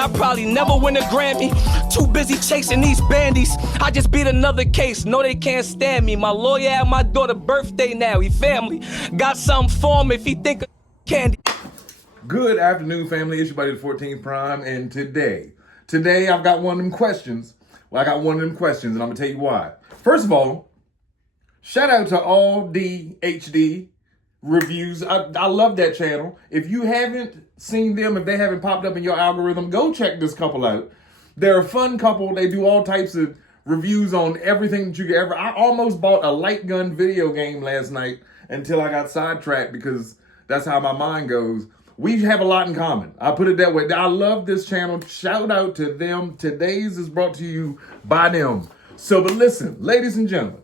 I probably never win a Grammy. Too busy chasing these bandies. I just beat another case. No, they can't stand me. My lawyer at my daughter's birthday now. He family. Got something for him if he think of candy. Good afternoon, family. It's your buddy, the 14th Prime, and today I've got one of them questions. Well, I got one of them questions, and I'm gonna tell you why. First of all, shout out to all DHD reviews. I love that channel. If you haven't seen them, if they haven't popped up in your algorithm, go check this couple out. They're a fun couple. They do all types of reviews on everything that you could ever. I almost bought a light gun video game last night until I got sidetracked because that's how my mind goes. We have a lot in common. I put it that way. I love this channel. Shout out to them. Today's is brought to you by them. So, but listen, ladies and gentlemen,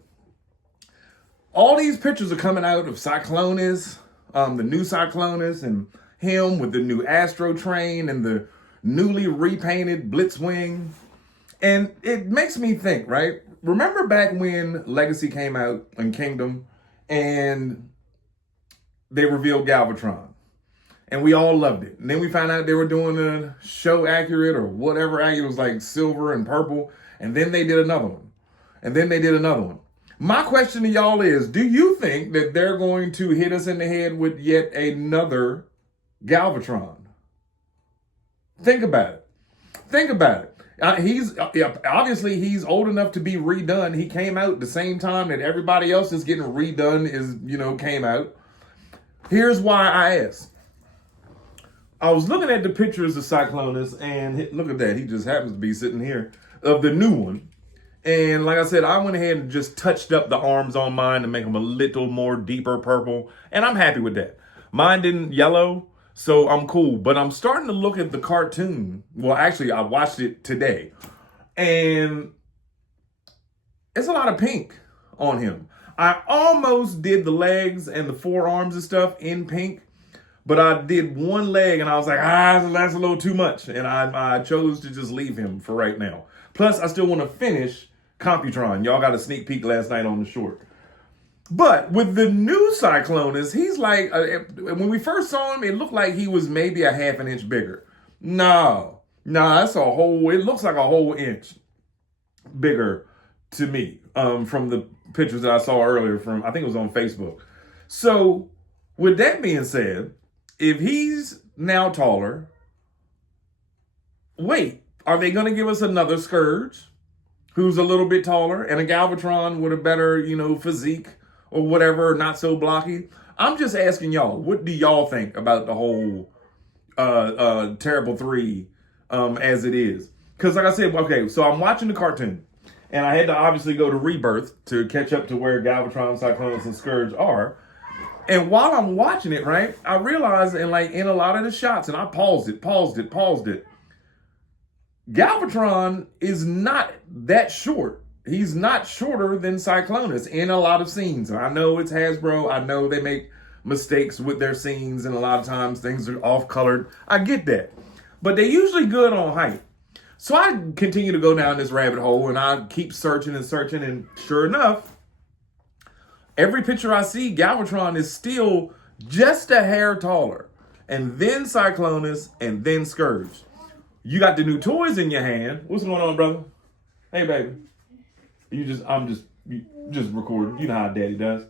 all these pictures are coming out of CYCLONUS, the new CYCLONUS, and him with the new Astro train and the newly repainted Blitzwing. And it makes me think, right? Remember back when Legacy came out and Kingdom and they revealed Galvatron? And we all loved it. And then we found out they were doing a show accurate or whatever accurate. It was like silver and purple. And then they did another one. And then they did another one. My question to y'all is, do you think that they're going to hit us in the head with yet another Galvatron? Think about it. Think about it. Obviously he's old enough to be redone. He came out the same time that everybody else is getting redone came out. Here's why I asked. I was looking at the pictures of CYCLONUS, and look at that. He just happens to be sitting here, of the new one. And like I said, I went ahead and just touched up the arms on mine to make them a little more deeper purple. And I'm happy with that. Mine didn't yellow, so I'm cool. But I'm starting to look at the cartoon. Well, actually, I watched it today. And it's a lot of pink on him. I almost did the legs and the forearms and stuff in pink. But I did one leg and I was like, that's a little too much. And I chose to just leave him for right now. Plus, I still want to finish Computron. Y'all got a sneak peek last night on the short. But with the new CYCLONUS, he's like, when we first saw him, it looked like he was maybe a half an inch bigger. No, that's it looks like a whole inch bigger to me from the pictures that I saw earlier I think it was on Facebook. So with that being said, if he's now taller, wait, are they going to give us another Scourge who's a little bit taller and a Galvatron with a better, physique or whatever, not so blocky? I'm just asking y'all, what do y'all think about the whole Terrible 3 as it is? Because like I said, okay, so I'm watching the cartoon and I had to obviously go to Rebirth to catch up to where Galvatron, CYCLONUS, and Scourge are. And while I'm watching it, right, I realized in a lot of the shots, and I paused it. Galvatron is not that short. He's not shorter than CYCLONUS in a lot of scenes. I know it's Hasbro. I know they make mistakes with their scenes, and a lot of times things are off-colored. I get that. But they're usually good on height. So I continue to go down this rabbit hole, and I keep searching, and sure enough, every picture I see, Galvatron is still just a hair taller. And then CYCLONUS, and then Scourge. You got the new toys in your hand. What's going on, brother? Hey, baby. I'm just recording. You know how daddy does.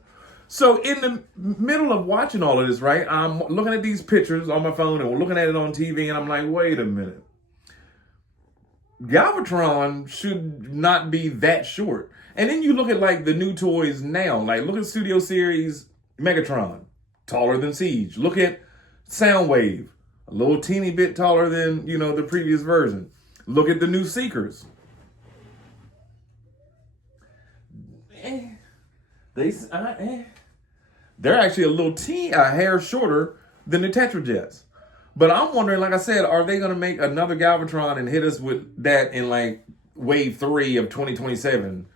So in the middle of watching all of this, right, I'm looking at these pictures on my phone, and we're looking at it on TV, and I'm like, wait a minute. Galvatron should not be that short. And then you look at the new toys now, look at Studio Series Megatron, taller than Siege. Look at Soundwave, a little teeny bit taller than, the previous version. Look at the new Seekers. They're actually a hair shorter than the Tetrajets. But I'm wondering, like I said, are they going to make another Galvatron and hit us with that in wave 3 of 2027?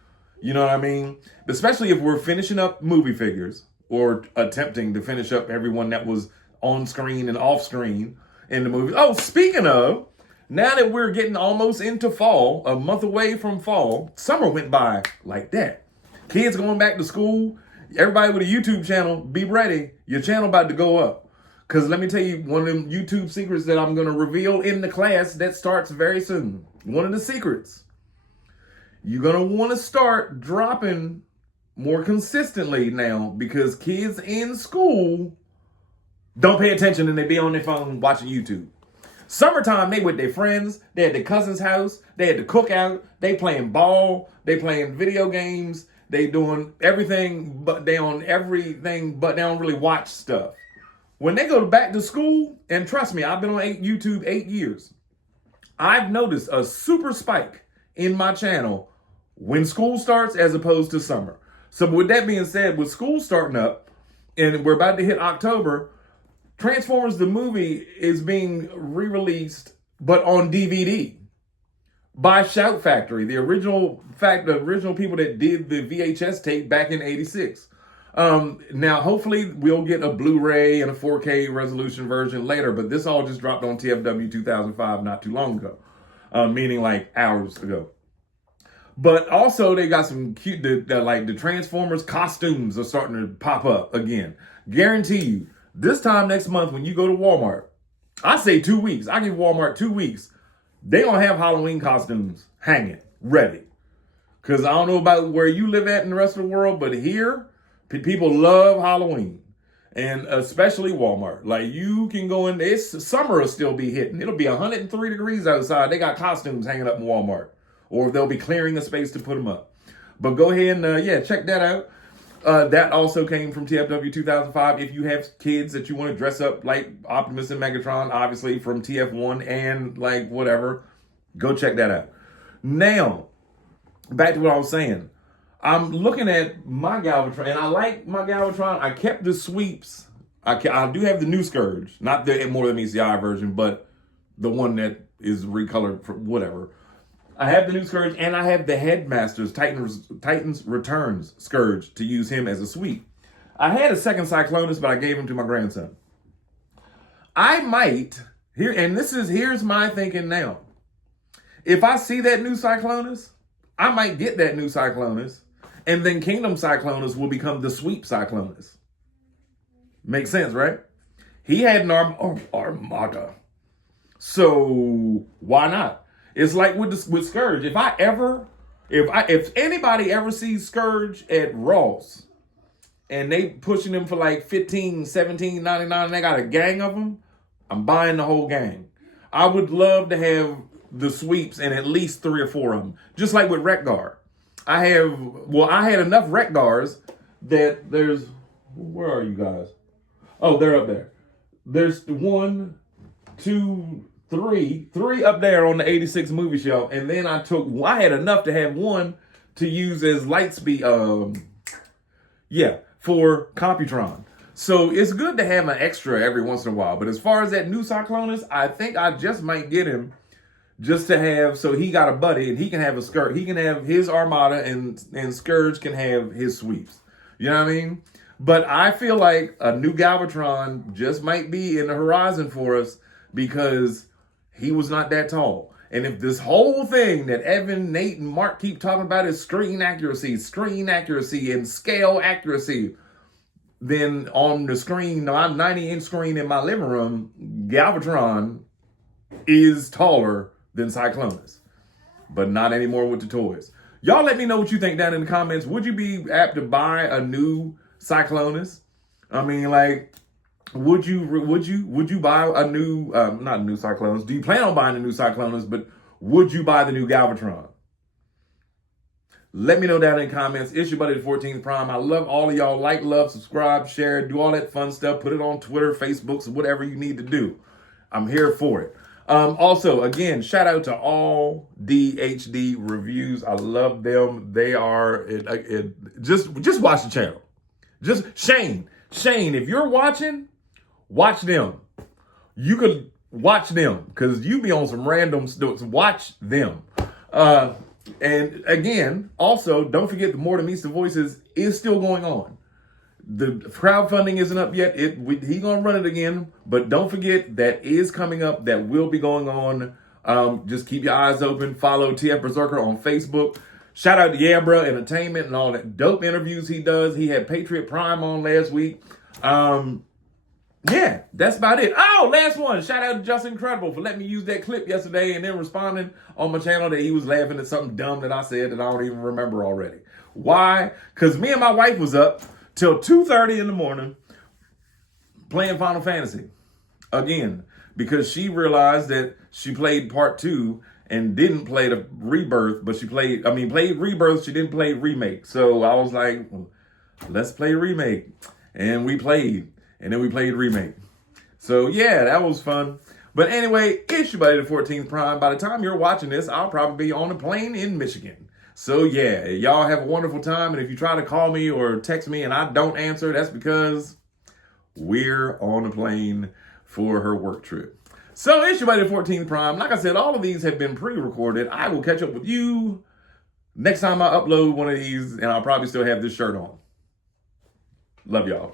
You know what I mean? Especially if we're finishing up movie figures or attempting to finish up everyone that was on screen and off screen in the movie. Oh, speaking of, now that we're getting almost into fall, a month away from fall, summer went by like that. Kids going back to school, everybody with a YouTube channel, be ready. Your channel about to go up. Because let me tell you, one of them YouTube secrets that I'm going to reveal in the class that starts very soon. One of the secrets. You're going to want to start dropping more consistently now, because kids in school don't pay attention and they be on their phone watching YouTube. Summertime, they with their friends, they at their cousin's house, they at the cookout, they playing ball, they playing video games, they doing everything, but they on everything, but they don't really watch stuff. When they go back to school, and trust me, I've been on YouTube 8 years, I've noticed a super spike in my channel when school starts as opposed to summer. So with that being said, with school starting up, and we're about to hit October, Transformers the movie is being re-released, but on DVD by Shout Factory, the original people that did the VHS tape back in '86. Now, hopefully, we'll get a Blu-ray and a 4K resolution version later, but this all just dropped on TFW 2005 not too long ago, meaning like hours ago. But also, they got some cute, like the Transformers costumes are starting to pop up again. Guarantee you. This time next month, when you go to Walmart, I say 2 weeks. I give Walmart 2 weeks. They gonna have Halloween costumes hanging, ready. Because I don't know about where you live at in the rest of the world, but here, people love Halloween. And especially Walmart. Like, you can go in, summer will still be hitting. It'll be 103 degrees outside. They got costumes hanging up in Walmart. Or they'll be clearing a space to put them up. But go ahead and, check that out. That also came from TFW 2005. If you have kids that you want to dress up like Optimus and Megatron, obviously from TF1 and like whatever, go check that out. Now, back to what I was saying. I'm looking at my Galvatron, and I like my Galvatron. I kept the sweeps. I do have the new Scourge, not the More Than Meets the Eye version, but the one that is recolored for whatever. I have the new Scourge, and I have the Headmaster's Titans Returns Scourge to use him as a sweep. I had a second CYCLONUS, but I gave him to my grandson. I might, here's my thinking now. If I see that new CYCLONUS, I might get that new CYCLONUS, and then Kingdom CYCLONUS will become the sweep CYCLONUS. Makes sense, right? He had an Armada. So why not? It's like with Scourge. If anybody ever sees Scourge at Ross and they pushing them for like $15, $17.99 and they got a gang of them, I'm buying the whole gang. I would love to have the sweeps and at least 3 or 4 of them. Just like with Wreck-Gar. I had enough Wreck-Gars that where are you guys? Oh, they're up there. There's 1, 2, 3 up there on the 86 movie shelf, and then I had enough to have 1 to use as Lightspeed, for Computron. So it's good to have an extra every once in a while. But as far as that new CYCLONUS, I think I just might get him just to have, so he got a buddy and he can have a Scourge. He can have his Armada and Scourge can have his sweeps. You know what I mean? But I feel like a new Galvatron just might be in the horizon for us because he was not that tall. And if this whole thing that Evan, Nate, and Mark keep talking about is screen accuracy, and scale accuracy, then on the screen, my 90-inch screen in my living room, Galvatron is taller than CYCLONUS. But not anymore with the toys. Y'all let me know what you think down in the comments. Would you be apt to buy a new CYCLONUS? I mean, like, would you buy a new, not a new CYCLONUS? Do you plan on buying a new CYCLONUS, but would you buy the new Galvatron? Let me know down in the comments. It's your buddy, the 14th Prime. I love all of y'all. Like, love, subscribe, share, do all that fun stuff. Put it on Twitter, Facebook, whatever you need to do. I'm here for it. Also, again, shout out to all DHD reviews. I love them. They are, just watch the channel. Just Shane, if you're watching, watch them. You could watch them because you be on some random stuff. Watch them. And again, also, don't forget the More Than Meets the Voices is still going on. The crowdfunding isn't up yet. He gonna run it again, but don't forget that is coming up. That will be going on. Just keep your eyes open. Follow TF Berserker on Facebook. Shout out to Yabra Entertainment and all that dope interviews he does. He had Patriot Prime on last week. yeah, that's about it. Oh, last one. Shout out to Just Incredible for letting me use that clip yesterday and then responding on my channel that he was laughing at something dumb that I said that I don't even remember already. Why? Because me and my wife was up till 2:30 in the morning playing Final Fantasy again, because she realized that she played part 2 and didn't play the Rebirth, but played Rebirth, she didn't play Remake. So I was like, let's play Remake. And we played, and then we played Remake. So yeah, that was fun. But anyway, it's your buddy the 14th Prime. By the time you're watching this, I'll probably be on a plane in Michigan. So yeah, y'all have a wonderful time. And if you try to call me or text me and I don't answer, that's because we're on a plane for her work trip. So it's your buddy the 14th Prime. Like I said, all of these have been pre-recorded. I will catch up with you next time I upload one of these, and I'll probably still have this shirt on. Love y'all.